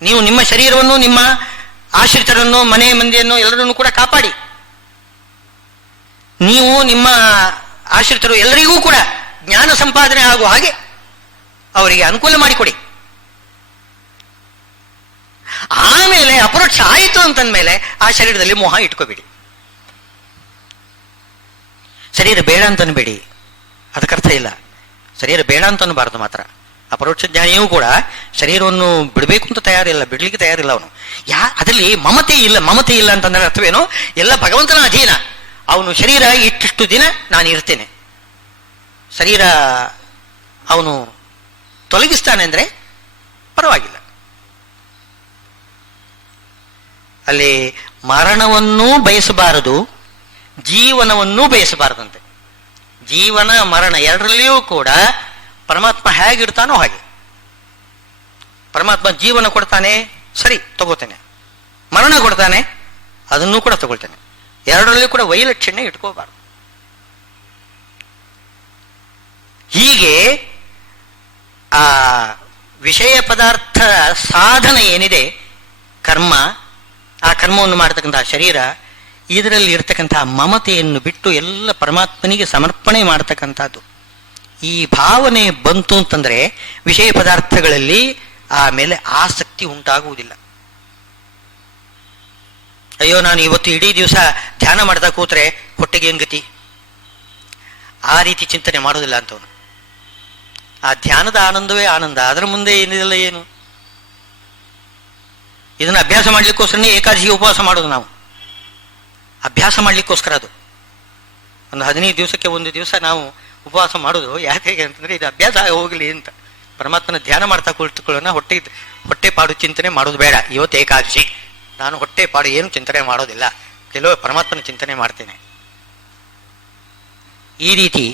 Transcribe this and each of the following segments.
ನೀವು ನಿಮ್ಮ ಶರೀರವನ್ನು, ನಿಮ್ಮ ಆಶ್ರಿತರನ್ನು, ಮನೆ ಮಂದಿಯನ್ನು ಎಲ್ಲರನ್ನು ಕೂಡ ಕಾಪಾಡಿ. ನೀವು ನಿಮ್ಮ ಆಶ್ರಿತರು ಎಲ್ಲರಿಗೂ ಕೂಡ ಜ್ಞಾನ ಸಂಪಾದನೆ ಆಗುವ ಹಾಗೆ ಅವರಿಗೆ ಅನುಕೂಲ ಮಾಡಿಕೊಡಿ. ಆಮೇಲೆ ಅಪರೋಕ್ಷ ಆಯಿತು ಅಂತಂದ್ಮೇಲೆ ಆ ಶರೀರದಲ್ಲಿ ಮೋಹ ಇಟ್ಕೋಬೇಡಿ. ಶರೀರ ಬೇಡ ಅಂತನ್ಬೇಡಿ, ಅದಕ್ಕರ್ಥ ಇಲ್ಲ. ಶರೀರ ಬೇಡ ಅಂತ ಅನ್ನಬಾರದು ಮಾತ್ರ. ಅಪರೋಕ್ಷ ಜ್ಞಾನಿಯೂ ಕೂಡ ಶರೀರವನ್ನು ಬಿಡಬೇಕು ಅಂತ ತಯಾರಿಲ್ಲ, ಬಿಡ್ಲಿಕ್ಕೆ ತಯಾರಿಲ್ಲ ಅವನು. ಅದರಲ್ಲಿ ಮಮತೆ ಇಲ್ಲ. ಮಮತೆ ಇಲ್ಲ ಅಂತಂದ್ರೆ ಅರ್ಥವೇನು? ಎಲ್ಲ ಭಗವಂತನ ಅಧೀನ. ಅವನು ಶರೀರ ಇಟ್ಟಿಷ್ಟು ದಿನ ನಾನು ಇರ್ತೇನೆ, ಶರೀರ ಅವನು ತೊಲಗಿಸ್ತಾನೆ ಅಂದ್ರೆ ಪರವಾಗಿಲ್ಲ. ಅಲ್ಲಿ ಮರಣವನ್ನೂ ಬಯಸಬಾರದು, ಜೀವನವನ್ನೂ ಬಯಸಬಾರದಂತೆ. ಜೀವನ ಮರಣ ಎರಡರಲ್ಲಿಯೂ ಕೂಡ ಪರಮಾತ್ಮ ಹೇಗಿಡ್ತಾನೋ ಹಾಗೆ. ಪರಮಾತ್ಮ ಜೀವನ ಕೊಡ್ತಾನೆ, ಸರಿ ತಗೋತೇನೆ. ಮರಣ ಕೊಡ್ತಾನೆ, ಅದನ್ನೂ ಕೂಡ ತಗೊಳ್ತೇನೆ. ಎರಡರಲ್ಲಿಯೂ ಕೂಡ ವೈಲಕ್ಷಣ್ಯ ಇಟ್ಕೋಬಾರ್ದು. ಹೀಗೆ ಆ ವಿಷಯ ಪದಾರ್ಥ ಸಾಧನ ಏನಿದೆ, ಕರ್ಮ, ಆ ಕರ್ಮವನ್ನು ಮಾಡತಕ್ಕಂತಹ ಶರೀರ, ಇದರಲ್ಲಿ ಇರ್ತಕ್ಕಂತಹ ಮಮತೆಯನ್ನು ಬಿಟ್ಟು ಎಲ್ಲ ಪರಮಾತ್ಮನಿಗೆ ಸಮರ್ಪಣೆ ಮಾಡತಕ್ಕಂಥದ್ದು. ಈ ಭಾವನೆ ಬಂತು ಅಂತಂದ್ರೆ ವಿಷಯ ಪದಾರ್ಥಗಳಲ್ಲಿ ಆಮೇಲೆ ಆಸಕ್ತಿ ಉಂಟಾಗುವುದಿಲ್ಲ. ಅಯ್ಯೋ, ನಾನು ಇವತ್ತು ಇಡೀ ದಿವಸ ಧ್ಯಾನ ಮಾಡ್ತಾ ಕೂತ್ರೆ ಹೊಟ್ಟೆಗೆ ಏನ್ ಗತಿ, ಆ ರೀತಿ ಚಿಂತನೆ ಮಾಡೋದಿಲ್ಲ ಅಂತವನು. ಆ ಧ್ಯಾನದ ಆನಂದವೇ ಆನಂದ, ಅದರ ಮುಂದೆ ಏನಿದೆಲ್ಲ ಏನು. ಇದನ್ನ ಅಭ್ಯಾಸ ಮಾಡ್ಲಿಕ್ಕೋಸ್ಕರನೇ ಏಕಾದಶಿ ಉಪವಾಸ ಮಾಡೋದು ನಾವು. ಅಭ್ಯಾಸ ಮಾಡ್ಲಿಕ್ಕೋಸ್ಕರ ಅದು. ಒಂದು 15 ದಿವಸಕ್ಕೆ ಒಂದು ದಿವಸ ನಾವು ಉಪವಾಸ ಮಾಡೋದು ಯಾಕೆ ಅಂತಂದ್ರೆ ಇದು ಅಭ್ಯಾಸ ಹೋಗಲಿ ಅಂತ. ಪರಮಾತ್ಮನ ಧ್ಯಾನ ಮಾಡ್ತಾ ಕುಳಿತುಕೊಳ್ಳೋಣ, ಹೊಟ್ಟೆ ಪಾಡು ಚಿಂತನೆ ಮಾಡೋದು ಬೇಡ. ಇವತ್ತು ಏಕಾದಶಿ, ನಾನು ಹೊಟ್ಟೆ ಪಾಡು ಏನು ಚಿಂತನೆ ಮಾಡೋದಿಲ್ಲ, ಕೆಲವು ಪರಮಾತ್ಮನ ಚಿಂತನೆ ಮಾಡ್ತೇನೆ. ಈ ರೀತಿ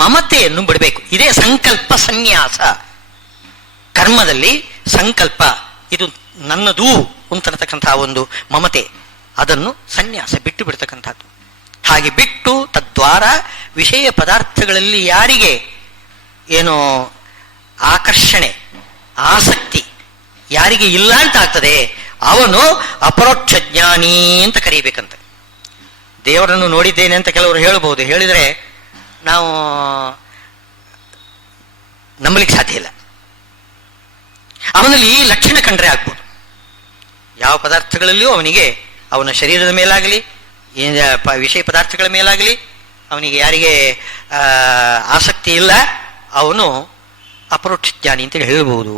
ಮಮತೆಯನ್ನು ಬಿಡಬೇಕು. ಇದೇ ಸಂಕಲ್ಪ ಸನ್ಯಾಸ. ಕರ್ಮದಲ್ಲಿ ಸಂಕಲ್ಪ, ಇದು ನನ್ನದು ಅಂತಕ್ಕಂತಹ ಒಂದು ಮಮತೆ, ಅದನ್ನು ಸನ್ಯಾಸ ಬಿಟ್ಟು ಬಿಡ್ತಕ್ಕಂಥದ್ದು. ಹಾಗೆ ಬಿಟ್ಟು ತದ್ವಾರ ವಿಷಯ ಪದಾರ್ಥಗಳಲ್ಲಿ ಯಾರಿಗೆ ಏನೋ ಆಕರ್ಷಣೆ, ಆಸಕ್ತಿ ಯಾರಿಗೆ ಇಲ್ಲ ಅಂತ ಆಗ್ತದೆ, ಅವನು ಅಪರೋಕ್ಷ ಜ್ಞಾನಿ ಅಂತ ಕರೀಬೇಕಂತೆ. ದೇವರನ್ನು ನೋಡಿದ್ದೇನೆ ಅಂತ ಕೆಲವರು ಹೇಳಬಹುದು, ಹೇಳಿದರೆ ನಾವು ನಂಬಲಿಕ್ಕೆ ಸಾಧ್ಯ ಇಲ್ಲ. ಅವನಲ್ಲಿ ಈ ಲಕ್ಷಣ ಕಂಡ್ರೆ ಆಗ್ಬೋದು. ಯಾವ ಪದಾರ್ಥಗಳಲ್ಲಿಯೂ ಅವನಿಗೆ, ಅವನ ಶರೀರದ ಮೇಲಾಗಲಿ, ವಿಷಯ ಪದಾರ್ಥಗಳ ಮೇಲಾಗಲಿ ಅವನಿಗೆ ಯಾರಿಗೆ ಆಸಕ್ತಿ ಇಲ್ಲ, ಅವನು ಅಪರೋಕ್ಷ ಜ್ಞಾನಿ ಅಂತೇಳಿ ಹೇಳ್ಬೋದು.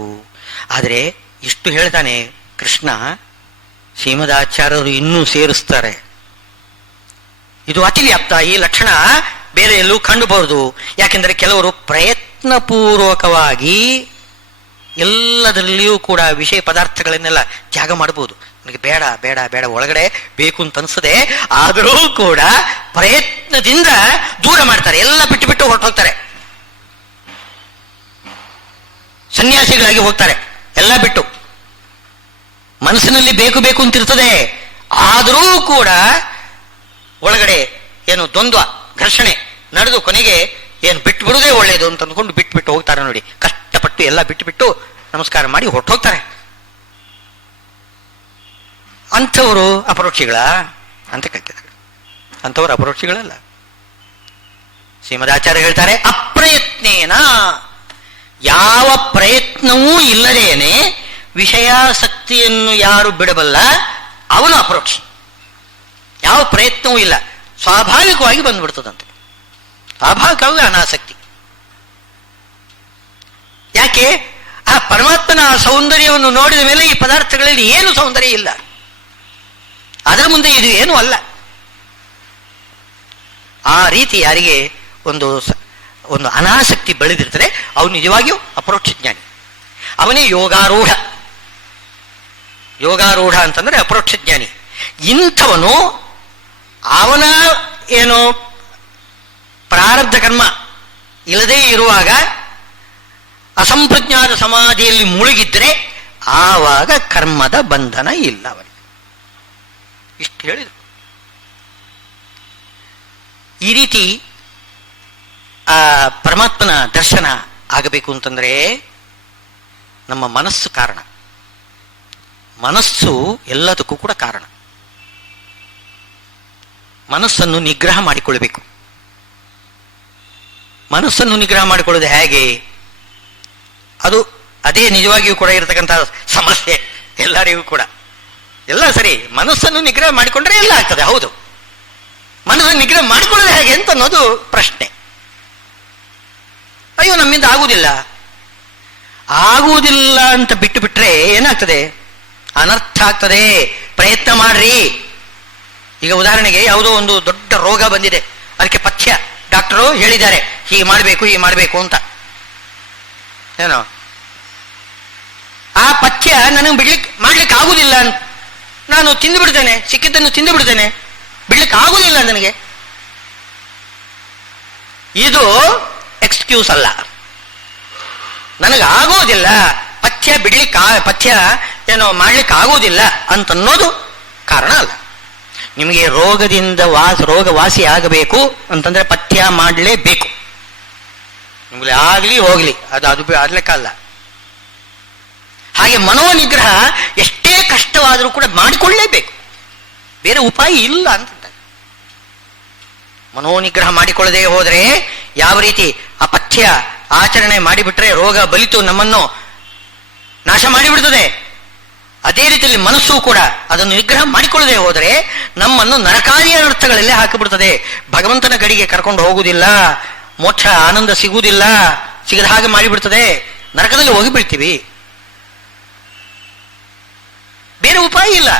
ಆದರೆ ಇಷ್ಟು ಹೇಳ್ತಾನೆ ಕೃಷ್ಣ. ಶ್ರೀಮದಾಚಾರ್ಯರು ಇನ್ನೂ ಸೇರಿಸ್ತಾರೆ, ಇದು ಅತಿವ್ಯಾಪ್ತ, ಈ ಲಕ್ಷಣ ಬೇರೆ ಎಲ್ಲೂ ಕಂಡುಬಾರದು. ಯಾಕೆಂದರೆ ಕೆಲವರು ಪ್ರಯತ್ನಪೂರ್ವಕವಾಗಿ ಎಲ್ಲದರಲ್ಲಿಯೂ ಕೂಡ ವಿಷಯ ಪದಾರ್ಥಗಳನ್ನೆಲ್ಲ ತ್ಯಾಗ ಮಾಡಬಹುದು. ನನಗೆ ಬೇಡ ಬೇಡ ಬೇಡ, ಒಳಗಡೆ ಬೇಕು ಅಂತ ಅನ್ಸದೆ, ಆದರೂ ಕೂಡ ಪ್ರಯತ್ನದಿಂದ ದೂರ ಮಾಡ್ತಾರೆ, ಎಲ್ಲ ಬಿಟ್ಟು ಬಿಟ್ಟು ಹೊರಟೋಗ್ತಾರೆ. ಸನ್ಯಾಸಿಗಳಾಗಿ ಹೋಗ್ತಾರೆ, ಎಲ್ಲ ಬಿಟ್ಟು. ಮನಸ್ಸಿನಲ್ಲಿ ಬೇಕು ಬೇಕು ಅಂತಿರ್ತದೆ, ಆದರೂ ಕೂಡ ಒಳಗಡೆ ಏನು ದ್ವಂದ್ವ, ಘರ್ಷಣೆ ನಡೆದು ಕೊನೆಗೆ ಏನು ಬಿಟ್ಟು ಬಿಡುವುದೇ ಒಳ್ಳೆಯದು ಅಂತ ಅಂದ್ಕೊಂಡು ಬಿಟ್ಟು ಬಿಟ್ಟು ಹೋಗ್ತಾರೆ. ನೋಡಿ, ಕಷ್ಟಪಟ್ಟು ಎಲ್ಲ ಬಿಟ್ಟು ಬಿಟ್ಟು ನಮಸ್ಕಾರ ಮಾಡಿ ಹೊರಟೋಗ್ತಾರೆ. ಅಂಥವರು ಅಪರೋಕ್ಷಿಗಳ ಅಂತ ಕೇಳ್ತಿದ್ದಾರೆ. ಅಂಥವರು ಅಪರೋಕ್ಷಿಗಳಲ್ಲ. ಶ್ರೀಮದಾಚಾರ್ಯ ಹೇಳ್ತಾರೆ, ಅಪ್ರಯತ್ನೇನ, ಯಾವ ಪ್ರಯತ್ನವೂ ಇಲ್ಲದೇನೆ ವಿಷಯಾಸಕ್ತಿಯನ್ನು ಯಾರು ಬಿಡಬಲ್ಲ ಅವನು ಅಪರೋಕ್ಷ. ಯಾವ ಪ್ರಯತ್ನವೂ ಇಲ್ಲ, ಸ್ವಾಭಾವಿಕವಾಗಿ ಬಂದ್ಬಿಡ್ತದಂತೆ. ಸ್ವಾಭಾವಿಕವಾಗಿ ಅನಾಸಕ್ತಿ. ಯಾಕೆ? ಆ ಪರಮಾತ್ಮನ ಸೌಂದರ್ಯವನ್ನು ನೋಡಿದ ಮೇಲೆ ಈ ಪದಾರ್ಥಗಳಲ್ಲಿ ಏನು ಸೌಂದರ್ಯ ಇಲ್ಲ, ಅದರ ಮುಂದೆ ಇದು ಏನೂ ಅಲ್ಲ. ಆ ರೀತಿ ಯಾರಿಗೆ ಒಂದು ಅನಾಸಕ್ತಿ ಬೆಳೆದಿರ್ತದೆ ಅವನು ನಿಜವಾಗಿಯೂ ಅಪರೋಕ್ಷ ಜ್ಞಾನಿ. ಅವನೇ ಯೋಗಾರೂಢ. ಯೋಗಾರೂಢ ಅಂತಂದ್ರೆ ಅಪರೋಕ್ಷ ಜ್ಞಾನಿ. ಇಂಥವನು ಅವನ ಏನು ಪ್ರಾರಬ್ಧ ಕರ್ಮ ಇಲ್ಲದೇ ಇರುವಾಗ ಅಸಂಪ್ರಜ್ಞಾತ ಸಮಾಧಿಯಲ್ಲಿ ಮುಳುಗಿದ್ರೆ ಆವಾಗ ಕರ್ಮದ ಬಂಧನ ಇಲ್ಲ ಅವನಿಗೆ. ಇಷ್ಟು ಹೇಳಿದರು. ಈ ರೀತಿ ಆ ಪರಮಾತ್ಮನ ದರ್ಶನ ಆಗಬೇಕು ಅಂತಂದ್ರೆ ನಮ್ಮ ಮನಸ್ಸು ಕಾರಣ. ಮನಸ್ಸು ಎಲ್ಲದಕ್ಕೂ ಕೂಡ ಕಾರಣ. ಮನಸ್ಸನ್ನು ನಿಗ್ರಹ ಮಾಡಿಕೊಳ್ಳಬೇಕು. ಮನಸ್ಸನ್ನು ನಿಗ್ರಹ ಮಾಡಿಕೊಳ್ಳೋದು ಹೇಗೆ? ಅದೇ ನಿಜವಾಗಿಯೂ ಕೂಡ ಇರತಕ್ಕಂಥ ಸಮಸ್ಯೆ ಎಲ್ಲರಿಗೂ ಕೂಡ. ಎಲ್ಲ ಸರಿ, ಮನಸ್ಸನ್ನು ನಿಗ್ರಹ ಮಾಡಿಕೊಂಡ್ರೆ ಎಲ್ಲ ಆಗ್ತದೆ, ಹೌದು. ಮನಸ್ಸನ್ನು ನಿಗ್ರಹ ಮಾಡಿಕೊಳ್ಳೋದು ಹೇಗೆ ಅಂತ ಅನ್ನೋದು ಪ್ರಶ್ನೆ. ಅಯ್ಯೋ ನಮ್ಮಿಂದ ಆಗುವುದಿಲ್ಲ ಅಂತ ಬಿಟ್ಟು ಬಿಟ್ರೆ ಏನಾಗ್ತದೆ? ಅನರ್ಥ ಆಗ್ತದೆ. ಪ್ರಯತ್ನ ಮಾಡ್ರಿ. ಈಗ ಉದಾಹರಣೆಗೆ ಯಾವುದೋ ಒಂದು ದೊಡ್ಡ ರೋಗ ಬಂದಿದೆ, ಅದಕ್ಕೆ ಪಥ್ಯ ಡಾಕ್ಟರು ಹೇಳಿದ್ದಾರೆ, ಹೀಗೆ ಮಾಡಬೇಕು ಅಂತ. ಏನೋ ಆ ಪಥ್ಯ ನನಗೆ ಮಾಡ್ಲಿಕ್ಕೆ ಆಗುದಿಲ್ಲ, ನಾನು ತಿಂದು ಬಿಡ್ತೇನೆ, ಸಿಕ್ಕಿದ್ದನ್ನು ತಿಂದು ಬಿಡ್ತೇನೆ, ಬಿಡ್ಲಿಕ್ಕೆ ಆಗುದಿಲ್ಲ ನನಗೆ. ಇದು ಎಕ್ಸ್ಕ್ಯೂಸ್ ಅಲ್ಲ. ನನಗಾಗೋದಿಲ್ಲ, ಪಥ್ಯ ಮಾಡ್ಲಿಕ್ಕೆ ಆಗೋದಿಲ್ಲ ಅಂತನ್ನೋದು ಕಾರಣ ಅಲ್ಲ. ನಿಮಗೆ ರೋಗದಿಂದ ರೋಗ ವಾಸಿ ಆಗಬೇಕು ಅಂತಂದ್ರೆ ಪಥ್ಯ ಮಾಡಲೇಬೇಕು. ನಿಮಗೆ ಆಗ್ಲಿ ಹೋಗ್ಲಿ, ಅದು ಆಗ್ಲಿಕ್ಕಲ್ಲ. ಹಾಗೆ ಮನೋನಿಗ್ರಹ ಎಷ್ಟೇ ಕಷ್ಟವಾದರೂ ಕೂಡ ಮಾಡಿಕೊಳ್ಳಲೇಬೇಕು, ಬೇರೆ ಉಪಾಯ ಇಲ್ಲ ಅಂತ. ಮನೋನಿಗ್ರಹ ಮಾಡಿಕೊಳ್ಳದೆ ಹೋದರೆ ಯಾವ ರೀತಿ ಆ ಪಥ್ಯ ಆಚರಣೆ ಮಾಡಿಬಿಟ್ರೆ ರೋಗ ಬಲಿತು ನಮ್ಮನ್ನು ನಾಶ ಮಾಡಿಬಿಡ್ತದೆ, ಅದೇ ರೀತಿಯಲ್ಲಿ ಮನಸ್ಸು ಕೂಡ ಅದನ್ನು ನಿಗ್ರಹ ಮಾಡಿಕೊಳ್ಳದೆ ಹೋದರೆ ನಮ್ಮನ್ನು ನರಕಾದಿ ಅರ್ಥಗಳಲ್ಲೇ ಹಾಕಿಬಿಡ್ತದೆ. ಭಗವಂತನ ಗಡಿಗೆ ಕರ್ಕೊಂಡು ಹೋಗುವುದಿಲ್ಲ, ಮೋಕ್ಷ ಆನಂದ ಸಿಗುವುದಿಲ್ಲ, ಸಿಗದ ಹಾಗೆ ಮಾಡಿಬಿಡ್ತದೆ, ನರಕದಲ್ಲಿ ಹೋಗಿ ಬಿಡ್ತೀವಿ. ಬೇರೆ ಉಪಾಯ ಇಲ್ಲ.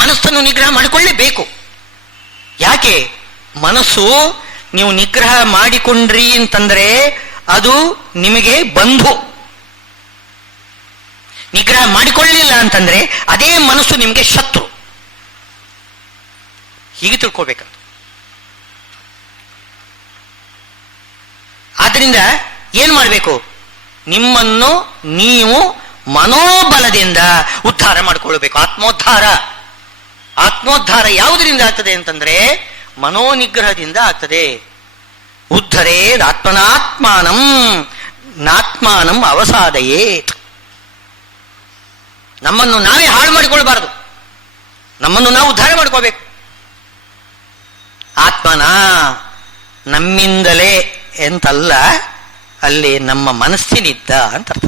ಮನಸ್ಸನ್ನು ನಿಗ್ರಹ ಮಾಡಿಕೊಳ್ಳಲೇಬೇಕು. ಯಾಕೆ? ಮನಸ್ಸು ನೀವು ನಿಗ್ರಹ ಮಾಡಿಕೊಂಡ್ರಿ ಅಂತಂದ್ರೆ ಅದು ನಿಮಗೆ ಬಂಧು. ನಿಗ್ರಹ ಮಾಡಿಕೊಳ್ಳಲಿಲ್ಲ ಅಂತಂದ್ರೆ ಅದೇ ಮನಸ್ಸು ನಿಮಗೆ ಶತ್ರು. ಹೀಗೆ ತಿಳ್ಕೊಳ್ಬೇಕಂತ. ಆದ್ರಿಂದ ಏನ್ ಮಾಡಬೇಕು? ನಿಮ್ಮನ್ನು ನೀವು ಮನೋಬಲದಿಂದ ಉದ್ಧಾರ ಮಾಡಿಕೊಳ್ಳಬೇಕು. ಆತ್ಮೋದ್ಧಾರ ಯಾವುದರಿಂದ ಆಗ್ತದೆ ಅಂತಂದ್ರೆ ಮನೋನಿಗ್ರಹದಿಂದ ಆಗ್ತದೆ. ಉದ್ಧರೇದ್ ನಾತ್ಮಾನಂ ಅವಸಾದಯೇತ್. ನಮ್ಮನ್ನು ನಾವೇ ಹಾಳು ಮಾಡಿಕೊಳ್ಬಾರದು, ನಮ್ಮನ್ನು ನಾವು ಉದ್ಧಾರ ಮಾಡ್ಕೋಬೇಕು. ಆತ್ಮನ ನಮ್ಮಿಂದಲೇ ಎಂತಲ್ಲ, ಅಲ್ಲಿ ನಮ್ಮ ಮನಸ್ಸಿನಿಂದ ಅಂತ ಅರ್ಥ.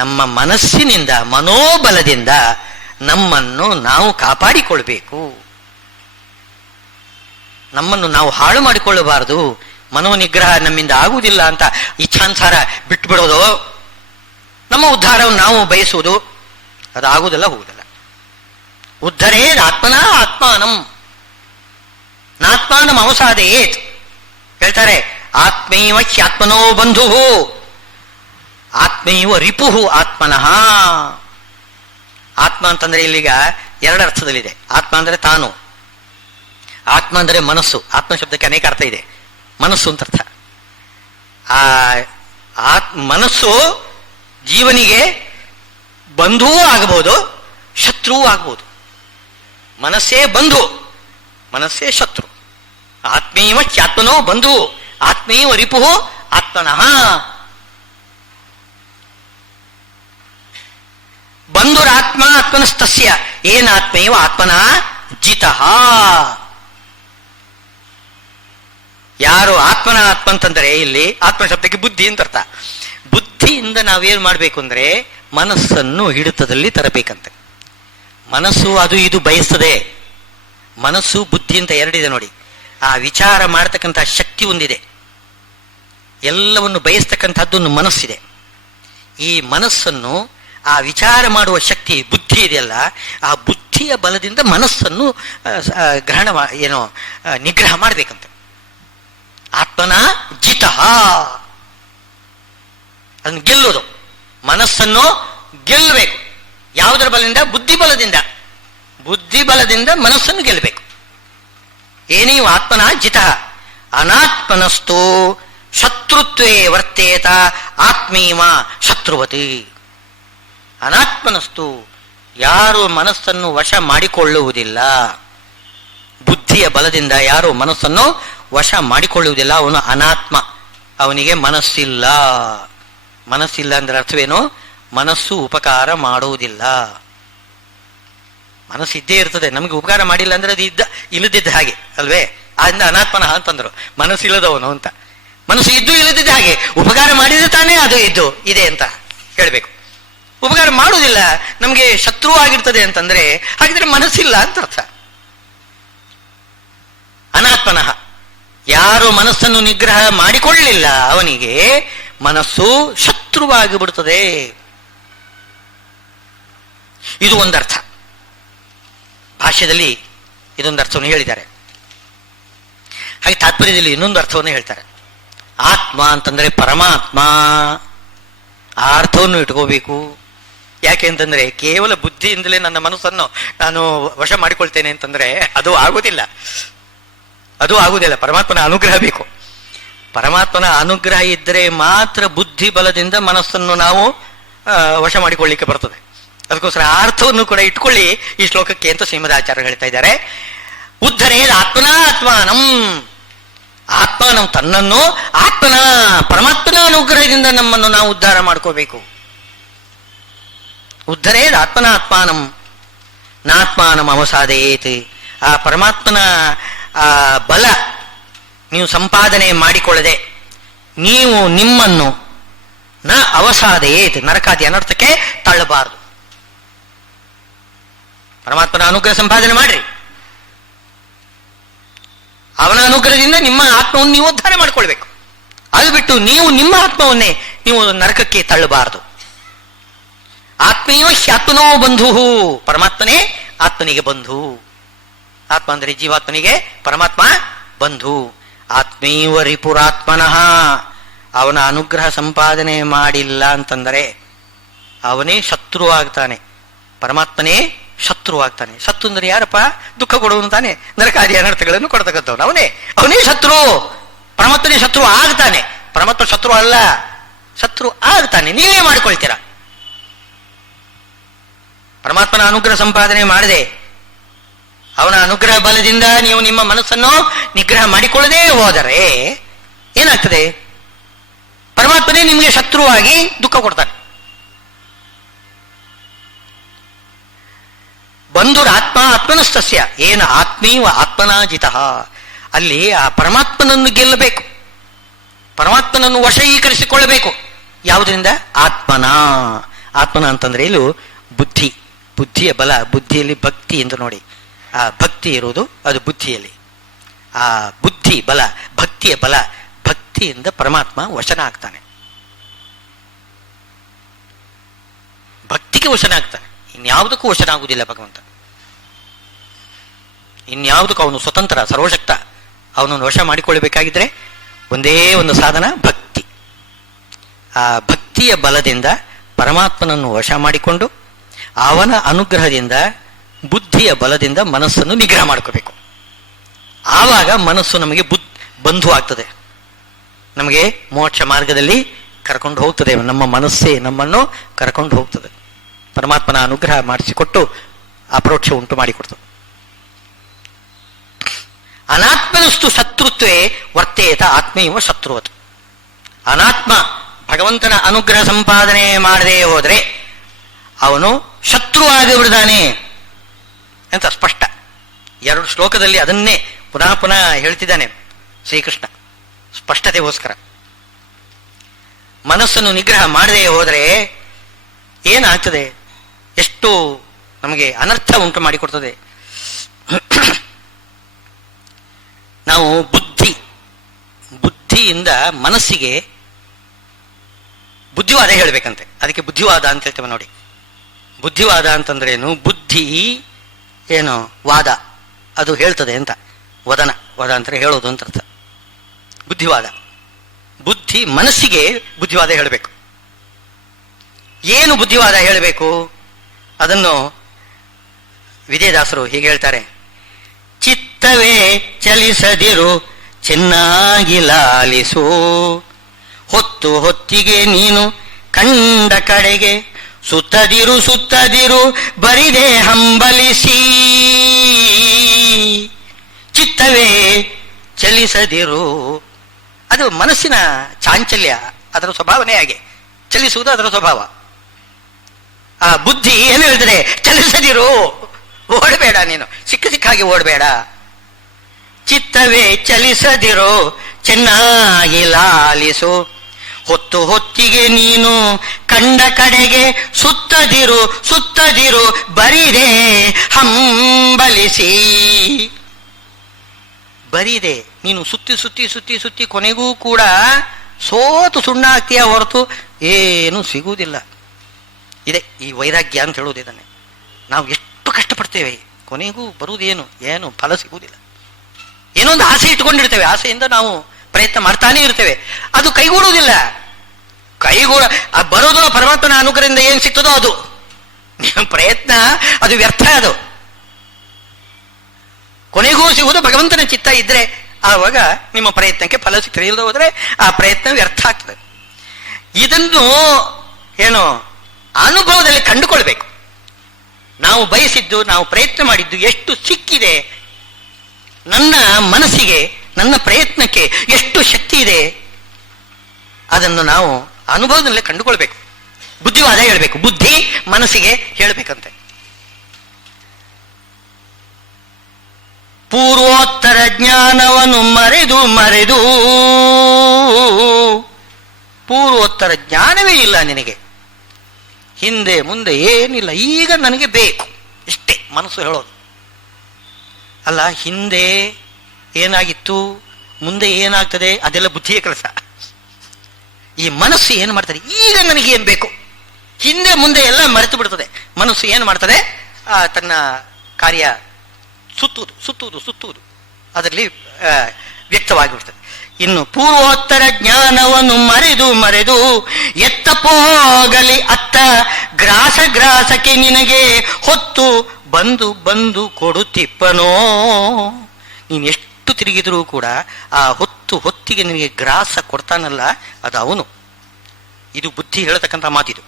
ನಮ್ಮ ಮನಸ್ಸಿನಿಂದ, ಮನೋಬಲದಿಂದ ನಮ್ಮನ್ನು ನಾವು ಕಾಪಾಡಿಕೊಳ್ಬೇಕು. ನಮ್ಮನ್ನು ನಾವು ಹಾಳು ಮಾಡಿಕೊಳ್ಳಬಾರದು. ಮನೋನಿಗ್ರಹ ನಮ್ಮಿಂದ ಆಗುವುದಿಲ್ಲ ಅಂತ ಇಚ್ಛಾನುಸಾರ ಬಿಟ್ಟು ಬಿಡೋದು, ನಮ್ಮ ಉದ್ಧಾರವನ್ನು ನಾವು ಬಯಸುವುದು, ಅದಾಗುವುದಿಲ್ಲ, ಹೋಗುವುದಿಲ್ಲ. ಉದ್ಧರೇ ನಾತ್ಮಾನಂ ಅವಸಾದಯೇತ್ ಹೇಳ್ತಾರೆ. ಆತ್ಮೈವ ಹ್ಯಾತ್ಮನೋ ಬಂಧು ಆತ್ಮೈವ ರಿಪುಹು ಆತ್ಮನಃ. ಆತ್ಮ ಅಂತಂದ್ರೆ ಇಲ್ಲಿಗ ಎರಡು ಅರ್ಥದಲ್ಲಿದೆ. ಆತ್ಮ ಅಂದ್ರೆ ತಾನು, ಆತ್ಮ ಅಂದರೆ ಮನಸ್ಸು. ಆತ್ಮ ಶಬ್ದಕ್ಕೆ ಅನೇಕ ಅರ್ಥ ಇದೆ. ಮನಸ್ಸು ಅಂತ ಅರ್ಥ. ಮನಸ್ಸು ಜೀವನಿಗೆ ಬಂಧುವೂ ಆಗಬಹುದು, ಶತ್ರುವೂ ಆಗಬಹುದು. ಮನಸ್ಸೇ ಬಂಧು, ಮನಸ್ಸೇ ಶತ್ರು. ಆತ್ಮೀವ ಚಾತ್ಮನೋ ಬಂಧು ಆತ್ಮೀವ ರಿಪುಹು ಆತ್ಮನಃ. ಬಂಧುರಾತ್ಮ ಆತ್ಮನಸ್ತಸ್ಯ ಏನಾತ್ಮೈವ ಆತ್ಮನಃ ಜಿತಃ. ಯಾರು ಆತ್ಮ ಅಂತಂದರೆ ಇಲ್ಲಿ ಆತ್ಮ ಶಬ್ದಕ್ಕೆ ಬುದ್ಧಿ ಅಂತ ಅರ್ಥ. ಬುದ್ಧಿಯಿಂದ ನಾವೇನು ಮಾಡಬೇಕು ಅಂದ್ರೆ ಮನಸ್ಸನ್ನು ಹಿಡಿತದಲ್ಲಿ ತರಬೇಕಂತೆ. ಮನಸ್ಸು ಅದು ಇದು ಬಯಸ್ತದೆ. ಮನಸ್ಸು ಬುದ್ಧಿ ಅಂತ ಎರಡಿದೆ ನೋಡಿ. ಆ ವಿಚಾರ ಮಾಡತಕ್ಕಂಥ ಶಕ್ತಿ ಒಂದಿದೆ, ಎಲ್ಲವನ್ನು ಬಯಸ್ತಕ್ಕಂಥದ್ದು ಒಂದು ಮನಸ್ಸಿದೆ. ಈ ಮನಸ್ಸನ್ನು, ಆ ವಿಚಾರ ಮಾಡುವ ಶಕ್ತಿ ಬುದ್ಧಿ ಇದೆಯಲ್ಲ, ಆ ಬುದ್ಧಿಯ ಬಲದಿಂದ ಮನಸ್ಸನ್ನು ನಿಗ್ರಹ ಮಾಡಬೇಕಂತೆ. ಆತ್ಮನ ಜಿತಃ, ಅದನ್ನು ಗೆಲ್ಲೋದು. ಮನಸ್ಸನ್ನು ಗೆಲ್ಲಬೇಕು. ಯಾವುದರ ಬಲದಿಂದ? ಬುದ್ಧಿ ಬಲದಿಂದ ಮನಸ್ಸನ್ನು ಗೆಲ್ಲಬೇಕು. ಏನೇವ ಆತ್ಮನ ಜಿತಃ ಅನಾತ್ಮನಸ್ತು ಶತ್ರುತ್ವೇ ವರ್ತೇತ ಆತ್ಮೀವ ಶತ್ರುವತಿ. ಅನಾತ್ಮನಸ್ತು, ಯಾರು ಮನಸ್ಸನ್ನು ವಶ ಮಾಡಿಕೊಳ್ಳುವುದಿಲ್ಲ, ಬುದ್ಧಿಯ ಬಲದಿಂದ ಯಾರು ಮನಸ್ಸನ್ನು ವಶ ಮಾಡಿಕೊಳ್ಳುವುದಿಲ್ಲ, ಅವನು ಅನಾತ್ಮ. ಅವನಿಗೆ ಮನಸ್ಸಿಲ್ಲ. ಮನಸ್ಸಿಲ್ಲ ಅಂದ್ರೆ ಅರ್ಥವೇನು? ಮನಸ್ಸು ಉಪಕಾರ ಮಾಡುವುದಿಲ್ಲ. ಮನಸ್ಸು ಇದ್ದೇ ಇರ್ತದೆ. ನಮಗೆ ಉಪಕಾರ ಮಾಡಿಲ್ಲ ಅಂದ್ರೆ ಅದು ಇಲ್ಲದಿದ್ದ ಹಾಗೆ ಅಲ್ವೇ? ಅದರಿಂದ ಅನಾತ್ಮನಃ ಅಂತಂದ್ರು, ಮನಸ್ಸು ಇಲ್ಲದವನು ಅಂತ. ಮನಸ್ಸು ಇದ್ದು ಇಲ್ಲದಿದ್ದ ಹಾಗೆ, ಉಪಕಾರ ಮಾಡಿದ್ರೆ ತಾನೇ ಅದು ಇದ್ದು ಇದೆ ಅಂತ ಹೇಳ್ಬೇಕು. ಉಪಕಾರ ಮಾಡುವುದಿಲ್ಲ, ನಮಗೆ ಶತ್ರು ಆಗಿರ್ತದೆ ಅಂತಂದ್ರೆ ಹಾಗಿದ್ರೆ ಮನಸ್ಸಿಲ್ಲ ಅಂತ ಅರ್ಥ. ಅನಾತ್ಮನಃ, ಯಾರು ಮನಸ್ಸನ್ನು ನಿಗ್ರಹ ಮಾಡಿಕೊಳ್ಳಲಿಲ್ಲ ಅವನಿಗೆ ಮನಸ್ಸು ಶತ್ರುವಾಗಿ ಬಿಡುತ್ತದೆ. ಇದು ಒಂದರ್ಥ. ಭಾಷ್ಯದಲ್ಲಿ ಇದೊಂದು ಅರ್ಥವನ್ನು ಹೇಳಿದ್ದಾರೆ. ಹಾಗೆ ತಾತ್ಪರ್ಯದಲ್ಲಿ ಇನ್ನೊಂದು ಅರ್ಥವನ್ನು ಹೇಳ್ತಾರೆ. ಆತ್ಮ ಅಂತಂದ್ರೆ ಪರಮಾತ್ಮ, ಆ ಅರ್ಥವನ್ನು ಇಟ್ಕೋಬೇಕು. ಯಾಕೆ ಅಂತಂದ್ರೆ ಕೇವಲ ಬುದ್ಧಿಯಿಂದಲೇ ನನ್ನ ಮನಸ್ಸನ್ನು ನಾನು ವಶ ಮಾಡಿಕೊಳ್ತೇನೆ ಅಂತಂದ್ರೆ ಅದು ಆಗುವುದಿಲ್ಲ. ಪರಮಾತ್ಮನ ಅನುಗ್ರಹ ಬೇಕು. ಪರಮಾತ್ಮನ ಅನುಗ್ರಹ ಇದ್ದರೆ ಮಾತ್ರ ಬುದ್ಧಿ ಬಲದಿಂದ ಮನಸ್ಸನ್ನು ನಾವು ವಶ ಮಾಡಿಕೊಳ್ಳಿಕ್ಕೆ ಬರ್ತದೆ. ಅದಕ್ಕೋಸ್ಕರ ಆ ಅರ್ಥವನ್ನು ಕೂಡ ಇಟ್ಕೊಳ್ಳಿ ಈ ಶ್ಲೋಕಕ್ಕೆ ಅಂತ ಶ್ರೀಮದ್ ಆಚಾರ್ಯ ಹೇಳ್ತಾ ಇದ್ದಾರೆ. ಉದ್ಧರೇದ್ ಆತ್ಮನಾತ್ಮಾನಂ, ಆತ್ಮನಂ ತನ್ನನ್ನು ಆತ್ಮನ ಪರಮಾತ್ಮನ ಅನುಗ್ರಹದಿಂದ ನಮ್ಮನ್ನು ನಾವು ಉದ್ಧಾರ ಮಾಡ್ಕೋಬೇಕು. ಉದ್ಧರೇದ್ ಆತ್ಮನಾತ್ಮಾನಂ ನಾತ್ಮಾನಂ ಅವಸಾದೇತ್, ಆ ಪರಮಾತ್ಮನ ಆ ಬಲ ನೀವು ಸಂಪಾದನೆ ಮಾಡಿಕೊಳ್ಳದೆ ನೀವು ನಿಮ್ಮನ್ನು ನ ಅವಸಾದೇತ್, ನರಕಾದಿ ಅನರ್ಥಕ್ಕೆ ತಳ್ಳಬಾರದು. ಪರಮಾತ್ಮನ ಅನುಗ್ರಹ ಸಂಪಾದನೆ ಮಾಡ್ರಿ, ಅವನ ಅನುಗ್ರಹದಿಂದ ನಿಮ್ಮ ಆತ್ಮವನ್ನು ನೀವು ಉದ್ಧಾರ ಮಾಡಿಕೊಳ್ಬೇಕು. ಅದು ಬಿಟ್ಟು ನೀವು ನಿಮ್ಮ ಆತ್ಮವನ್ನೇ ನೀವು ನರಕಕ್ಕೆ ತಳ್ಳಬಾರದು. ಆತ್ಮೀಯೋ ಹ್ಯಾತ್ಮನೋ ಬಂಧು, ಪರಮಾತ್ಮನೇ ಆತ್ಮನಿಗೆ ಬಂಧು. ಆತ್ಮ ಅಂದರೆ ಜೀವಾತ್ಮನಿಗೆ ಪರಮಾತ್ಮ ಬಂಧು. ಆತ್ಮೀವ ರಿಪುರಾತ್ಮನಃ, ಅವನ ಅನುಗ್ರಹ ಸಂಪಾದನೆ ಮಾಡಿಲ್ಲ ಅಂತಂದರೆ ಅವನೇ ಶತ್ರು ಆಗ್ತಾನೆ, ಪರಮಾತ್ಮನೇ ಶತ್ರು ಆಗ್ತಾನೆ. ಶತ್ರು ಅಂದ್ರೆ ಯಾರಪ್ಪ? ದುಃಖ ಕೊಡುವನು ತಾನೆ, ನರಕಾದಿ ಅನರ್ಥಗಳನ್ನು ಕೊಡ್ತಕ್ಕಂಥವನು ಅವನೇ ಶತ್ರು. ಪರಮಾತ್ಮನೇ ಶತ್ರು ಆಗ್ತಾನೆ, ಪರಮಾತ್ಮ ಶತ್ರು ಅಲ್ಲ, ಶತ್ರು ಆಗ್ತಾನೆ. ನೀವೇ ಮಾಡ್ಕೊಳ್ತೀರಾ. ಪರಮಾತ್ಮನ ಅನುಗ್ರಹ ಸಂಪಾದನೆ ಮಾಡದೆ ಅವನ ಅನುಗ್ರಹ ಬಲದಿಂದ ನೀವು ನಿಮ್ಮ ಮನಸ್ಸನ್ನು ನಿಗ್ರಹ ಮಾಡಿಕೊಳ್ಳದೆ ಹೋದರೆ ಏನಾಗ್ತದೆ? ಪರಮಾತ್ಮನೇ ನಿಮಗೆ ಶತ್ರುವಾಗಿ ದುಃಖ ಕೊಡ್ತಾನೆ. ಬಂಧುರಾತ್ಮ ಆತ್ಮನಸ್ತಸ್ಯ ಏನ ಆತ್ಮೀವ ಆತ್ಮನಾಜಿತ, ಅಲ್ಲಿ ಆ ಪರಮಾತ್ಮನನ್ನು ಗೆಲ್ಲಬೇಕು, ಪರಮಾತ್ಮನನ್ನು ವಶೀಕರಿಸಿಕೊಳ್ಳಬೇಕು. ಯಾವುದರಿಂದ? ಆತ್ಮನ ಅಂತಂದ್ರೆ ಇಲ್ಲೂ ಬುದ್ಧಿಯ ಬಲ, ಬುದ್ಧಿಯಲ್ಲಿ ಭಕ್ತಿ ಎಂದು ನೋಡಿ. ಆ ಭಕ್ತಿ ಇರುವುದು ಅದು ಬುದ್ಧಿಯಲ್ಲಿ. ಆ ಬುದ್ಧಿ ಬಲ, ಭಕ್ತಿಯ ಬಲ, ಭಕ್ತಿಯಿಂದ ಪರಮಾತ್ಮ ವಶನ ಆಗ್ತಾನೆ, ಭಕ್ತಿಗೆ ವಶನ ಆಗ್ತಾನೆ. ಇನ್ಯಾವುದಕ್ಕೂ ವಶನ ಆಗುವುದಿಲ್ಲ ಭಗವಂತ. ಇನ್ಯಾವುದಕ್ಕೂ ಅವನು ಸ್ವತಂತ್ರ, ಸರ್ವಶಕ್ತ. ಅವನನ್ನು ವಶ ಮಾಡಿಕೊಳ್ಳಬೇಕಾಗಿದ್ರೆ ಒಂದೇ ಒಂದು ಸಾಧನ, ಭಕ್ತಿ. ಆ ಭಕ್ತಿಯ ಬಲದಿಂದ ಪರಮಾತ್ಮನನ್ನು ವಶ ಮಾಡಿಕೊಂಡು ಅವನ ಅನುಗ್ರಹದಿಂದ ಬುದ್ಧಿಯ ಬಲದಿಂದ ಮನಸ್ಸನ್ನು ನಿಗ್ರಹ ಮಾಡ್ಕೋಬೇಕು. ಆವಾಗ ಮನಸ್ಸು ನಮಗೆ ಬಂಧು ಆಗ್ತದೆ, ನಮಗೆ ಮೋಕ್ಷ ಮಾರ್ಗದಲ್ಲಿ ಕರ್ಕೊಂಡು ಹೋಗ್ತದೆ. ನಮ್ಮ ಮನಸ್ಸೇ ನಮ್ಮನ್ನು ಕರ್ಕೊಂಡು ಹೋಗ್ತದೆ. ಪರಮಾತ್ಮನ ಅನುಗ್ರಹ ಮಾಡಿಸಿಕೊಟ್ಟು ಅಪರೋಕ್ಷ ಉಂಟು ಮಾಡಿಕೊಡ್ತದೆ. ಅನಾತ್ಮನಸ್ತು ಶತ್ರುತ್ವೇ ವರ್ತೇತ ಆತ್ಮೀವ ಶತ್ರುವತ್. ಅನಾತ್ಮ ಭಗವಂತನ ಅನುಗ್ರಹ ಸಂಪಾದನೆ ಮಾಡದೇ ಹೋದರೆ ಅವನು ಶತ್ರು ಆಗಿಬಿಡ್ತಾನೆ ಅಂತ ಸ್ಪಷ್ಟ. 2 ಶ್ಲೋಕದಲ್ಲಿ ಅದನ್ನೇ ಪುನಃ ಪುನಃ ಹೇಳ್ತಿದ್ದಾನೆ ಶ್ರೀಕೃಷ್ಣ, ಸ್ಪಷ್ಟತೆಗೋಸ್ಕರ. ಮನಸ್ಸನ್ನು ನಿಗ್ರಹ ಮಾಡದೇ ಹೋದರೆ ಏನಾಗ್ತದೆ? ಎಷ್ಟು ನಮಗೆ ಅನರ್ಥ ಉಂಟು ಮಾಡಿಕೊಡ್ತದೆ. ನಾವು ಬುದ್ಧಿಯಿಂದ ಮನಸ್ಸಿಗೆ ಬುದ್ಧಿವಾದ ಹೇಳ್ಬೇಕಂತೆ. ಅದಕ್ಕೆ ಬುದ್ಧಿವಾದ ಅಂತ ಹೇಳ್ತೇವೆ ನೋಡಿ. ಬುದ್ಧಿವಾದ ಅಂತಂದ್ರೆ ಏನು? ಬುದ್ಧಿ ಏನು ವಾದ ಅದು ಹೇಳ್ತದೆ ಅಂತ. ವದ ಅಂದ್ರೆ ಹೇಳೋದು ಅಂತ ಅರ್ಥ. ಬುದ್ಧಿವಾದ, ಬುದ್ಧಿ ಮನಸ್ಸಿಗೆ ಬುದ್ಧಿವಾದ ಹೇಳಬೇಕು. ಏನು ಬುದ್ಧಿವಾದ ಹೇಳಬೇಕು? ಅದನ್ನು ವಿಜಯದಾಸರು ಹೀಗೆ ಹೇಳ್ತಾರೆ: ಚಿತ್ತವೇ ಚಲಿಸದಿರು ಚೆನ್ನಾಗಿ ಲಾಲಿಸು, ಹೊತ್ತು ಹೊತ್ತಿಗೆ ನೀನು ಕಂಡ ಕಡೆಗೆ ಸುತ್ತದಿರು ಬರಿದೆ ಹಂಬಲಿಸಿ. ಚಿತ್ತವೇ ಚಲಿಸದಿರು, ಅದು ಮನಸ್ಸಿನ ಚಾಂಚಲ್ಯ, ಅದರ ಸ್ವಭಾವನೆ ಹಾಗೆ. ಚಲಿಸುವುದು ಅದರ ಸ್ವಭಾವ. ಆ ಬುದ್ಧಿ ಏನು ಹೇಳ್ತದೆ? ಚಲಿಸದಿರು, ಓಡಬೇಡ, ನೀನು ಸಿಕ್ಕ ಸಿಕ್ಕಾಗಿ ಓಡಬೇಡ. ಚಿತ್ತವೇ ಚಲಿಸದಿರೋ ಚೆನ್ನಾಗಿ ಲಾಲಿಸು, ಹೊತ್ತು ಹೊತ್ತಿಗೆ ನೀನು ಕಂಡ ಕಡೆಗೆ ಸುತ್ತದಿರು ಸುತ್ತದಿರು ಬರಿದೆ ಹಂಬಲಿಸಿ. ಬರಿದೆ ನೀನು ಸುತ್ತಿ ಸುತ್ತಿ ಸುತ್ತಿ ಸುತ್ತಿ ಕೊನೆಗೂ ಕೂಡ ಸೋತು ಸುಣ್ಣ ಆಗ್ತೀಯ ಹೊರತು ಏನು ಸಿಗುವುದಿಲ್ಲ. ಇದೆ ಈ ವೈರಾಗ್ಯ ಅಂತ ಹೇಳೋದು. ಇದನ್ನೇ ನಾವು ಎಷ್ಟು ಕಷ್ಟಪಡ್ತೇವೆ, ಕೊನೆಗೂ ಬರುವುದೇನು, ಏನು ಫಲ ಸಿಗುವುದಿಲ್ಲ. ಏನೋ ಒಂದು ಆಸೆ ಇಟ್ಕೊಂಡಿರ್ತೇವೆ, ಆಸೆಯಿಂದ ನಾವು ಪ್ರಯತ್ನ ಮಾಡ್ತಾನೆ ಇರ್ತೇವೆ, ಅದು ಕೈಗೂಡುವುದಿಲ್ಲ. ಬರೋದು ಪರಮಾತ್ಮನ ಅನುಗ್ರಹದಿಂದ ಏನು ಸಿಗ್ತದೋ ಅದು. ಪ್ರಯತ್ನ ಅದು ವ್ಯರ್ಥ. ಅದು ಕೊನೆಗೂ ಸಿಗುವುದು ಭಗವಂತನ ಚಿತ್ತ ಇದ್ರೆ ಆವಾಗ ನಿಮ್ಮ ಪ್ರಯತ್ನಕ್ಕೆ ಫಲ ಸಿಗ್ತದೆ. ಇಲ್ಲದೆ ಹೋದ್ರೆ ಆ ಪ್ರಯತ್ನ ವ್ಯರ್ಥ ಆಗ್ತದೆ. ಇದನ್ನು ಏನು ಅನುಭವದಲ್ಲಿ ಕಂಡುಕೊಳ್ಬೇಕು. ನಾವು ಬಯಸಿದ್ದು, ನಾವು ಪ್ರಯತ್ನ ಮಾಡಿದ್ದು ಎಷ್ಟು ಸಿಕ್ಕಿದೆ, ನನ್ನ ಮನಸ್ಸಿಗೆ ನನ್ನ ಪ್ರಯತ್ನಕ್ಕೆ ಎಷ್ಟು ಶಕ್ತಿ ಇದೆ, ಅದನ್ನು ನಾವು ಅನುಭವದಲ್ಲೇ ಕಂಡುಕೊಳ್ಬೇಕು. ಬುದ್ಧಿವಾದ ಹೇಳಬೇಕು, ಬುದ್ಧಿ ಮನಸ್ಸಿಗೆ ಹೇಳಬೇಕಂತೆ. ಪೂರ್ವೋತ್ತರ ಜ್ಞಾನವನ್ನು ಮರೆದು ಮರೆದು, ಪೂರ್ವೋತ್ತರ ಜ್ಞಾನವೇ ಇಲ್ಲ ನಿನಗೆ, ಹಿಂದೆ ಮುಂದೆ ಏನಿಲ್ಲ, ಈಗ ನನಗೆ ಬೇಕು ಇಷ್ಟೇ ಮನಸ್ಸು ಹೇಳೋದು. ಅಲ್ಲ, ಹಿಂದೆ ಏನಾಗಿತ್ತು, ಮುಂದೆ ಏನಾಗ್ತದೆ, ಅದೆಲ್ಲ ಬುದ್ಧಿಯ ಕೆಲಸ. ಈ ಮನಸ್ಸು ಏನು ಮಾಡ್ತದೆ, ಈಗ ನನಗೆ ಏನು ಬೇಕು, ಹಿಂದೆ ಮುಂದೆ ಎಲ್ಲ ಮರೆತು ಬಿಡ್ತದೆ. ಮನಸ್ಸು ಏನು ಮಾಡ್ತದೆ, ತನ್ನ ಕಾರ್ಯ ಸುತ್ತುವುದು ಸುತ್ತುವುದು ಸುತ್ತುವುದು ಅದರಲ್ಲಿ ವ್ಯಕ್ತವಾಗಿಬಿಡ್ತದೆ. ಇನ್ನು ಪೂರ್ವೋತ್ತರ ಜ್ಞಾನವನ್ನು ಮರೆದು ಮರೆದು ಎತ್ತ ಹೋಗಲಿ ಅತ್ತ ಗ್ರಾಸ ಗ್ರಾಸಕ್ಕೆ ನಿನಗೆ ಹೊತ್ತು ಬಂದು ಬಂದು ಕೊಡುತ್ತಿಪ್ಪನೋ. ನೀನು ಎಷ್ಟು ತಿರುಗಿದರೂ ಕೂಡ ಆ ಹೊತ್ತಿಗೆ ನಿನಗೆ ಗ್ರಾಸ ಕೊಡ್ತಾನಲ್ಲ, ಅದು ಅವನು. ಇದು ಬುದ್ಧಿ ಹೇಳ್ತಕ್ಕಂಥ ಮಾತಿದು.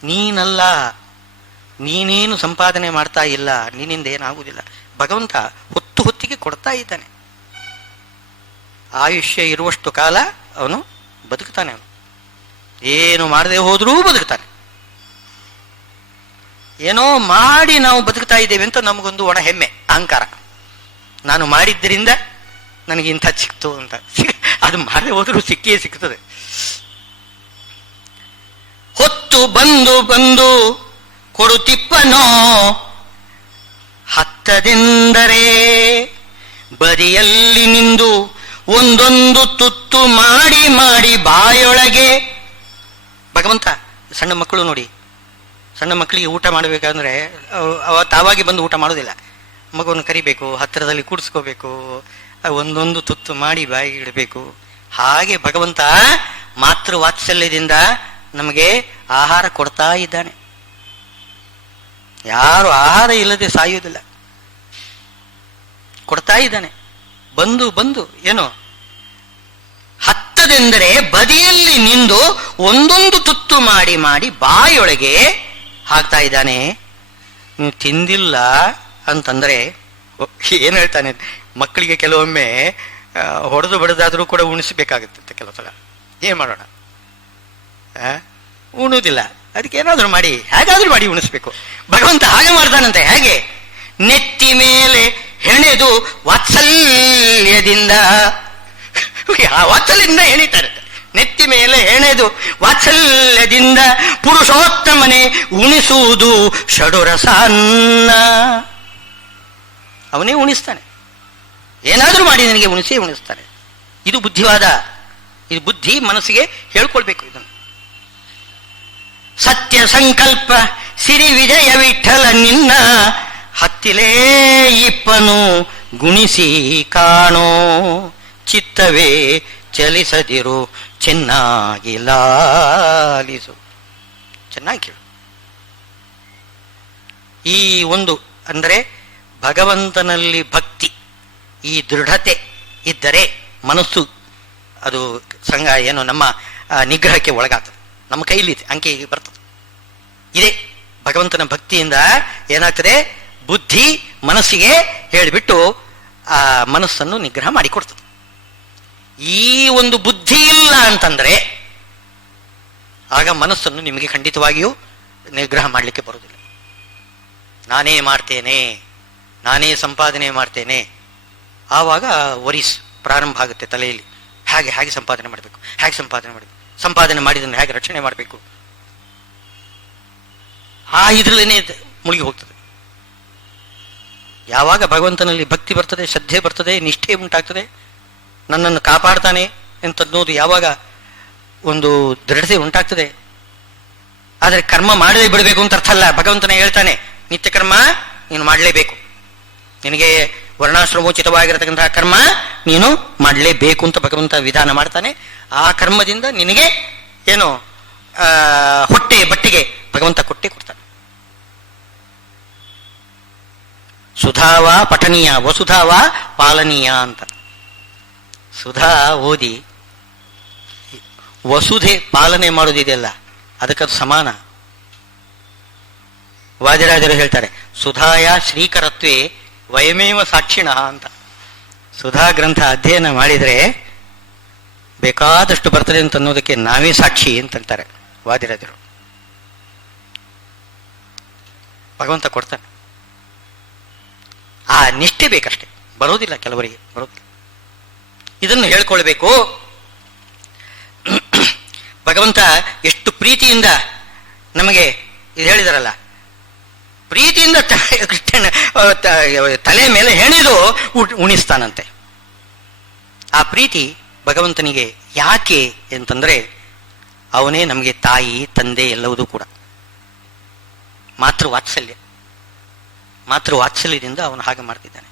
ನೀನಲ್ಲ, ನೀನೇನು ಸಂಪಾದನೆ ಮಾಡ್ತಾ ಇಲ್ಲ, ನಿನ್ನಿಂದ ಏನಾಗುವುದಿಲ್ಲ. ಭಗವಂತ ಹೊತ್ತಿಗೆ ಕೊಡ್ತಾ ಇದ್ದಾನೆ. ಆಯುಷ್ಯ ಇರುವಷ್ಟು ಕಾಲ ಅವನು ಬದುಕ್ತಾನೆ. ಅವನು ಏನು ಮಾಡದೆ ಹೋದರೂ ಬದುಕ್ತಾನೆ. ಏನೋ ಮಾಡಿ ನಾವು ಬದುಕ್ತಾ ಇದ್ದೇವೆ ಅಂತ ನಮಗೊಂದು ಒಣ ಹೆಮ್ಮೆ, ಅಹಂಕಾರ. ನಾನು ಮಾಡಿದ್ದರಿಂದ ನನಗೆ ಇಂಥ ಸಿಕ್ತು ಅಂತ. ಅದು ಮಾಡದೆ ಹೋದರೂ ಸಿಕ್ಕೇ ಸಿಗ್ತದೆ. ಹೊತ್ತು ಬಂದು ಬಂದು ಕೊಡುತ್ತಿಪ್ಪನೋ ಹತ್ತದೆಂದರೆ ಬದಿಯಲ್ಲಿ ನಿಂದು ಒಂದೊಂದು ತುತ್ತು ಮಾಡಿ ಮಾಡಿ ಬಾಯೊಳಗೆ. ಭಗವಂತ ಸಣ್ಣ ಮಕ್ಕಳು ನೋಡಿ, ಸಣ್ಣ ಮಕ್ಕಳಿಗೆ ಊಟ ಮಾಡಬೇಕಂದ್ರೆ ತಾವಾಗಿ ಬಂದು ಊಟ ಮಾಡೋದಿಲ್ಲ. ಮಗುವನ್ನು ಕರಿಬೇಕು, ಹತ್ತಿರದಲ್ಲಿ ಕೂಡಿಸ್ಕೋಬೇಕು, ಒಂದೊಂದು ತುತ್ತು ಮಾಡಿ ಬಾಯಿಗೆ ಇಡಬೇಕು. ಹಾಗೆ ಭಗವಂತ ಮಾತೃ ವಾತ್ಸಲ್ಯದಿಂದ ನಮಗೆ ಆಹಾರ ಕೊಡ್ತಾ ಇದ್ದಾನೆ. ಯಾರು ಆಹಾರ ಇಲ್ಲದೆ ಸಾಯುವುದಿಲ್ಲ, ಕೊಡ್ತಾ ಇದ್ದಾನೆ. ಬಂದು ಬಂದು ಏನು ಹತ್ತದೆಂದರೆ ಬದಿಯಲ್ಲಿ ನಿಂದು ಒಂದೊಂದು ತುತ್ತು ಮಾಡಿ ಮಾಡಿ ಬಾಯೊಳಗೆ ಹಾಕ್ತಾ ಇದ್ದಾನೆ. ನೀವು ತಿಂದಿಲ್ಲ ಅಂತಂದ್ರೆ ಏನು ಹೇಳ್ತಾನೆ, ಮಕ್ಕಳಿಗೆ ಕೆಲವೊಮ್ಮೆ ಹೊಡೆದು ಬಡದಾದರೂ ಕೂಡ ಉಣಿಸಬೇಕಾಗುತ್ತೆ ಕೆಲವು ಸಲ. ಏನು ಮಾಡೋಣ, ಉಣುವುದಿಲ್ಲ, ಅದಕ್ಕೆ ಏನಾದರೂ ಮಾಡಿ ಹೇಗಾದ್ರೂ ಮಾಡಿ ಉಣಿಸ್ಬೇಕು. ಭಗವಂತ ಹಾಗೆ ಮಾಡ್ತಾನಂತೆ. ಹೇಗೆ? ನೆತ್ತಿ ಮೇಲೆ ಹೆಣೆದು ವಾತ್ಸಲ್ಯದಿಂದ, ವಾತ್ಸಲ್ಯದಿಂದ ಹೆಣಿತಾರೆ. ನೆತ್ತಿ ಮೇಲೆ ಹೆಣೆದು ವಾತ್ಸಲ್ಯದಿಂದ ಪುರುಷೋತ್ತಮನೆ ಉಣಿಸುವುದು ಷಡುರಸಾನ್ನ. ಅವನೇ ಉಣಿಸ್ತಾನೆ, ಏನಾದರೂ ಮಾಡಿ ನನಗೆ ಉಣಿಸ್ತಾನೆ. ಇದು ಬುದ್ಧಿವಾದ. ಇದು ಬುದ್ಧಿ ಮನಸ್ಸಿಗೆ ಹೇಳ್ಕೊಳ್ಬೇಕು. ಇದನ್ನು ಸತ್ಯ ಸಂಕಲ್ಪ ಸಿರಿ ವಿಜಯ ವಿಠಲ ನಿನ್ನ ಹತ್ತಿಲೇ ಇಪ್ಪನು ಗುಣಿಸಿ ಕಾಣೋ. ಚಿತ್ತವೇ ಚಲಿಸದಿರು ಚೆನ್ನಾಗಿ ಲಾಲಿಸು. ಚೆನ್ನಾಗಿ ಕೇಳು. ಈ ಒಂದು ಅಂದರೆ ಭಗವಂತನಲ್ಲಿ ಭಕ್ತಿ, ಈ ದೃಢತೆ ಇದ್ದರೆ ಮನಸ್ಸು ಅದು ಏನು ನಮ್ಮ ನಿಗ್ರಹಕ್ಕೆ ಒಳಗಾಗ್ತದೆ. ನಮ್ಮ ಕೈಲಿ ಅಂಕೆ ಬರ್ತದೆ. ಇದೇ ಭಗವಂತನ ಭಕ್ತಿಯಿಂದ ಏನಾಗ್ತದೆ, ಬುದ್ಧಿ ಮನಸ್ಸಿಗೆ ಹೇಳಿಬಿಟ್ಟು ಆ ಮನಸ್ಸನ್ನು ನಿಗ್ರಹ ಮಾಡಿಕೊಡ್ತದೆ. ಈ ಒಂದು ಬುದ್ಧಿ ಇಲ್ಲ ಅಂತಂದ್ರೆ ಆಗ ಮನಸ್ಸನ್ನು ನಿಮಗೆ ಖಂಡಿತವಾಗಿಯೂ ನಿಗ್ರಹ ಮಾಡಲಿಕ್ಕೆ ಬರುವುದಿಲ್ಲ. ನಾನೇ ಮಾಡ್ತೇನೆ, ನಾನೇ ಸಂಪಾದನೆ ಮಾಡ್ತೇನೆ. ಆವಾಗ ವರೀಸ್ ಪ್ರಾರಂಭ ಆಗುತ್ತೆ ತಲೆಯಲ್ಲಿ. ಹೇಗೆ ಸಂಪಾದನೆ ಮಾಡಬೇಕು, ಹೇಗೆ ಸಂಪಾದನೆ ಮಾಡಬೇಕು, ಸಂಪಾದನೆ ಮಾಡಿದ್ದನ್ನು ಹೇಗೆ ರಕ್ಷಣೆ ಮಾಡಬೇಕು, ಆ ಇದರಲ್ಲೇನೆ ಮುಳುಗಿ ಹೋಗ್ತದೆ. ಯಾವಾಗ ಭಗವಂತನಲ್ಲಿ ಭಕ್ತಿ ಬರ್ತದೆ, ಶ್ರದ್ಧೆ ಬರ್ತದೆ, ನಿಷ್ಠೆ ಉಂಟಾಗ್ತದೆ, ನನ್ನನ್ನು ಕಾಪಾಡ್ತಾನೆ ಅಂತನ್ನೋದು ಯಾವಾಗ ಒಂದು ದೃಢತೆ ಉಂಟಾಗ್ತದೆ. ಆದರೆ ಕರ್ಮ ಮಾಡದೇ ಬಿಡಬೇಕು ಅಂತ ಅರ್ಥ ಅಲ್ಲ. ಭಗವಂತನೇ ಹೇಳ್ತಾನೆ, ನಿತ್ಯ ಕರ್ಮ ನೀನು ಮಾಡಲೇಬೇಕು, ನಿನಗೆ ವರ್ಣಾಶ್ರಮೋಚಿತವಾಗಿರತಕ್ಕಂತಹ ಕರ್ಮ ನೀನು ಮಾಡಲೇಬೇಕು ಅಂತ ಭಗವಂತ ವಿಧಾನ ಮಾಡ್ತಾನೆ. ಆ ಕರ್ಮದಿಂದ ನಿನಗೆ ಏನು ಹೊಟ್ಟೆ ಬಟ್ಟಿಗೆ ಭಗವಂತ ಕೊಟ್ಟೆ ಕೊಡ್ತಾನೆ. ಸುಧಾವ ಪಠನೀಯ ವಸುಧಾವ ಪಾಲನೀಯ ಅಂತ. ಸುಧಾ ಓದಿ ವಸುಧೆ ಪಾಲನೆ ಮಾಡೋದಿದೆಯಲ್ಲ, ಅದಕ್ಕದು ಸಮಾನ. ವಾದಿರಾಜರು ಹೇಳ್ತಾರೆ, ಸುಧಾಯ ಶ್ರೀಕರತ್ವೇ ವಯಮೇವ ಸಾಕ್ಷಿಣ ಅಂತ. ಸುಧಾ ಗ್ರಂಥ ಅಧ್ಯಯನ ಮಾಡಿದರೆ ಬೇಕಾದಷ್ಟು ಬರ್ತದೆ ಅಂತ ಅನ್ನೋದಕ್ಕೆ ನಾವೇ ಸಾಕ್ಷಿ ಅಂತಂತಾರೆ ವಾದಿರಾಜರು. ಭಗವಂತ ಕೊಡ್ತಾನೆ. ಆ ನಿಷ್ಠೆ ಬೇಕಷ್ಟೆ, ಬರೋದಿಲ್ಲ ಕೆಲವರಿಗೆ, ಬರೋದಿಲ್ಲ. ಇದನ್ನು ಹೇಳ್ಕೊಳ್ಬೇಕು. ಭಗವಂತ ಎಷ್ಟು ಪ್ರೀತಿಯಿಂದ ನಮಗೆ ಇದು ಹೇಳಿದಾರಲ್ಲ, ಪ್ರೀತಿಯಿಂದ ತಲೆ ಮೇಲೆ ಹೆಣೆದು ಉಣಿಸ್ತಾನಂತೆ. ಆ ಪ್ರೀತಿ ಭಗವಂತನಿಗೆ ಯಾಕೆ ಅಂತಂದ್ರೆ, ಅವನೇ ನಮಗೆ ತಾಯಿ ತಂದೆ ಎಲ್ಲವುದೂ ಕೂಡ. ಮಾತೃವಾತ್ಸಲ್ಯದಿಂದ ಅವನು ಹಾಗೆ ಮಾಡ್ತಿದ್ದಾನೆ.